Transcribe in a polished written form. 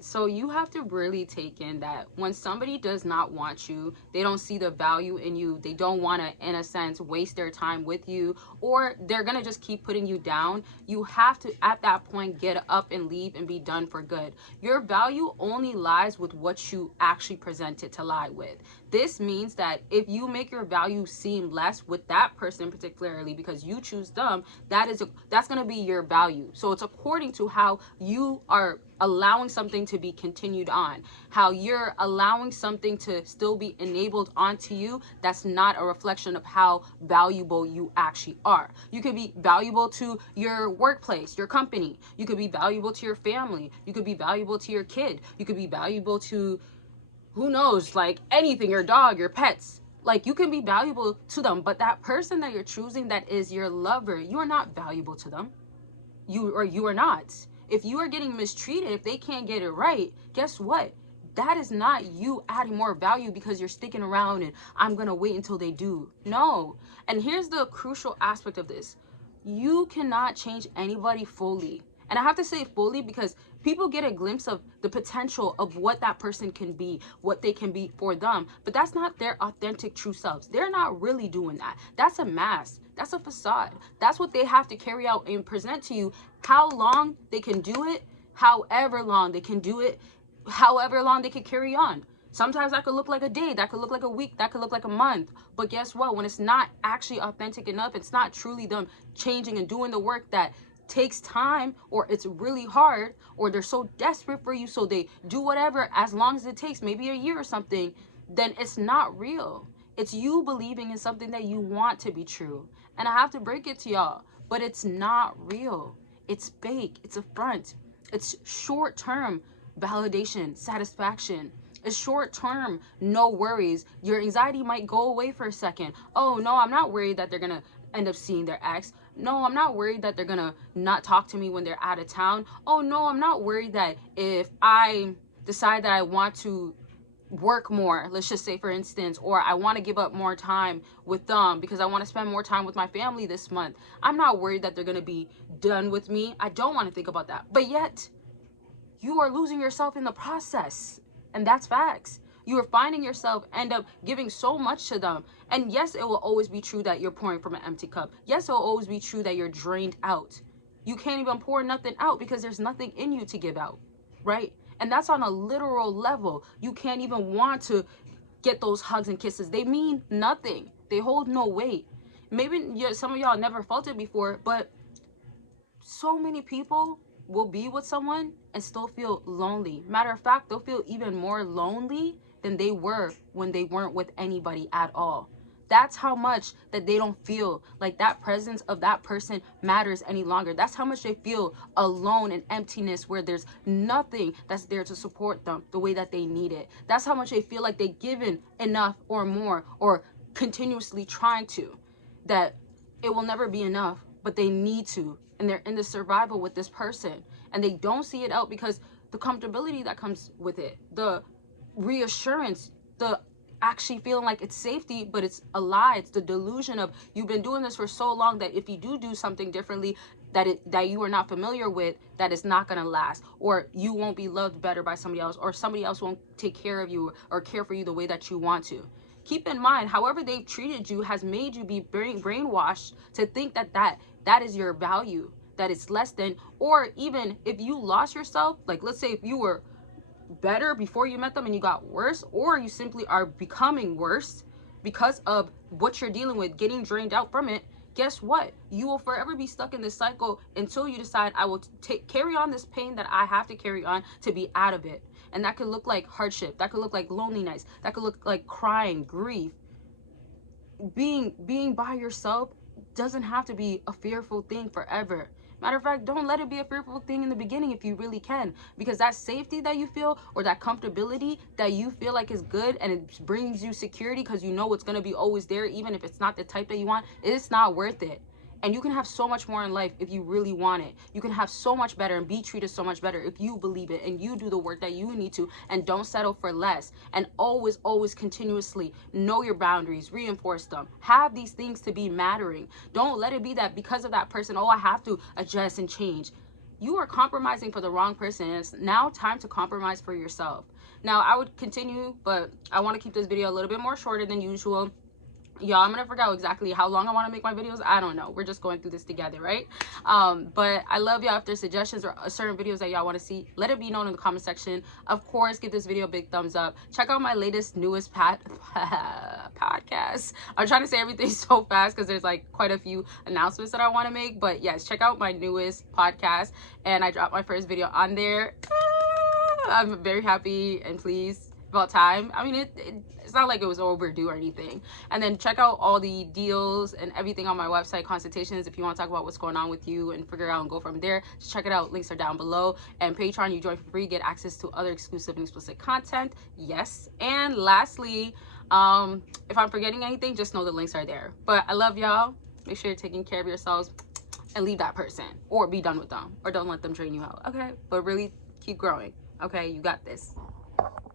So you have to really take in that when somebody does not want you, they don't see the value in you, they don't want to, in a sense, waste their time with you, or they're going to just keep putting you down, you have to, at that point, get up and leave and be done for good. Your value only lies with what you actually present it to lie with. This means that if you make your value seem less with that person particularly because you choose them, that's going to be your value. So it's according to how you are allowing something to be continued on, how you're allowing something to still be enabled onto you. That's not a reflection of how valuable you actually are. You could be valuable to your workplace, your company. You could be valuable to your family. You could be valuable to your kid. You could be valuable to, who knows, like anything, your dog, your pets. Like, you can be valuable to them, but that person that you're choosing that is your lover, you are not valuable to them. You are not. If you are getting mistreated, if they can't get it right, guess what? That is not you adding more value because you're sticking around and I'm gonna wait until they do. No. And here's the crucial aspect of this: you cannot change anybody fully. And I have to say fully because people get a glimpse of the potential of what that person can be, what they can be for them, but that's not their authentic true selves. They're not really doing that. That's a mask. That's a facade. That's what they have to carry out and present to you. How long they can do it, however long they can do it, however long they can carry on. Sometimes that could look like a day, that could look like a week, that could look like a month. But guess what? When it's not actually authentic enough, it's not truly them changing and doing the work that takes time, or it's really hard, or they're so desperate for you, so they do whatever as long as it takes, maybe a year or something, then it's not real. It's you believing in something that you want to be true. And I have to break it to y'all, but it's not real. It's fake. It's a front. It's short term validation, satisfaction. It's short term, no worries. Your anxiety might go away for a second. Oh, no, I'm not worried that they're going to end up seeing their ex. No, I'm not worried that they're going to not talk to me when they're out of town. Oh, no, I'm not worried that if I decide that I want to work more, let's just say for instance, or I want to give up more time with them because I want to spend more time with my family this month, I'm not worried that they're going to be done with me. I don't want to think about that. But yet you are losing yourself in the process, and that's facts. You are finding yourself end up giving so much to them. And yes, it will always be true that you're pouring from an empty cup. Yes, it will always be true that you're drained out. You can't even pour nothing out because there's nothing in you to give out, right? And that's on a literal level. You can't even want to get those hugs and kisses. They mean nothing. They hold no weight. Maybe some of y'all never felt it before, but so many people will be with someone and still feel lonely. Matter of fact, they'll feel even more lonely than they were when they weren't with anybody at all. That's how much that they don't feel like that presence of that person matters any longer. That's how much they feel alone and emptiness, where there's nothing that's there to support them the way that they need it. That's how much they feel like they've given enough or more, or continuously trying to, that it will never be enough, but they need to. And they're in the survival with this person. And they don't see it out because the comfortability that comes with it, the reassurance, the actually feeling like it's safety, but it's a lie. It's the delusion of you've been doing this for so long that if you do something differently that you are not familiar with, that it's not going to last, or you won't be loved better by somebody else, or somebody else won't take care of you or care for you the way that you want to. Keep in mind, however they've treated you has made you be brainwashed to think that is your value, that it's less than. Or even if you lost yourself, like let's say if you were better before you met them and you got worse, or you simply are becoming worse because of what you're dealing with, getting drained out from it, guess what? You will forever be stuck in this cycle until you decide, I will carry on this pain that I have to carry on to be out of it. And that could look like hardship, that could look like loneliness, that could look like crying, grief. Being by yourself doesn't have to be a fearful thing forever. Matter of fact, don't let it be a fearful thing in the beginning if you really can, because that safety that you feel, or that comfortability that you feel like is good and it brings you security because you know it's going to be always there, even if it's not the type that you want, it's not worth it. And you can have so much more in life if you really want it. You can have so much better and be treated so much better if you believe it and you do the work that you need to, and don't settle for less. And always continuously know your boundaries, reinforce them. Have these things to be mattering. Don't let it be that because of that person, oh, I have to adjust and change. you are compromising for the wrong person. It's now time to compromise for yourself. Now, I would continue, but I want to keep this video a little bit more shorter than usual. Y'all, I'm gonna figure out exactly how long I want to make my videos. I don't know, we're just going through this together, right? But I love y'all. If there's suggestions or certain videos that y'all want to see, let it be known in the comment section. Of course, give this video a big thumbs up. Check out my newest podcast. I'm trying to say everything so fast because there's like quite a few announcements that I want to make, but yes, check out my newest podcast, and I dropped my first video on there. I'm very happy and pleased. About time. I mean, it's not like it was overdue or anything. And then check out all the deals and everything on my website, consultations, if you want to talk about what's going on with you and figure out and go from there. Just check it out. Links are down below. And Patreon, you join for free, get access to other exclusive and explicit content. Yes. And lastly, if I'm forgetting anything, just know the links are there. But I love y'all. Make sure you're taking care of yourselves and leave that person, or be done with them, or don't let them drain you out. Okay? But really keep growing. Okay? You got this.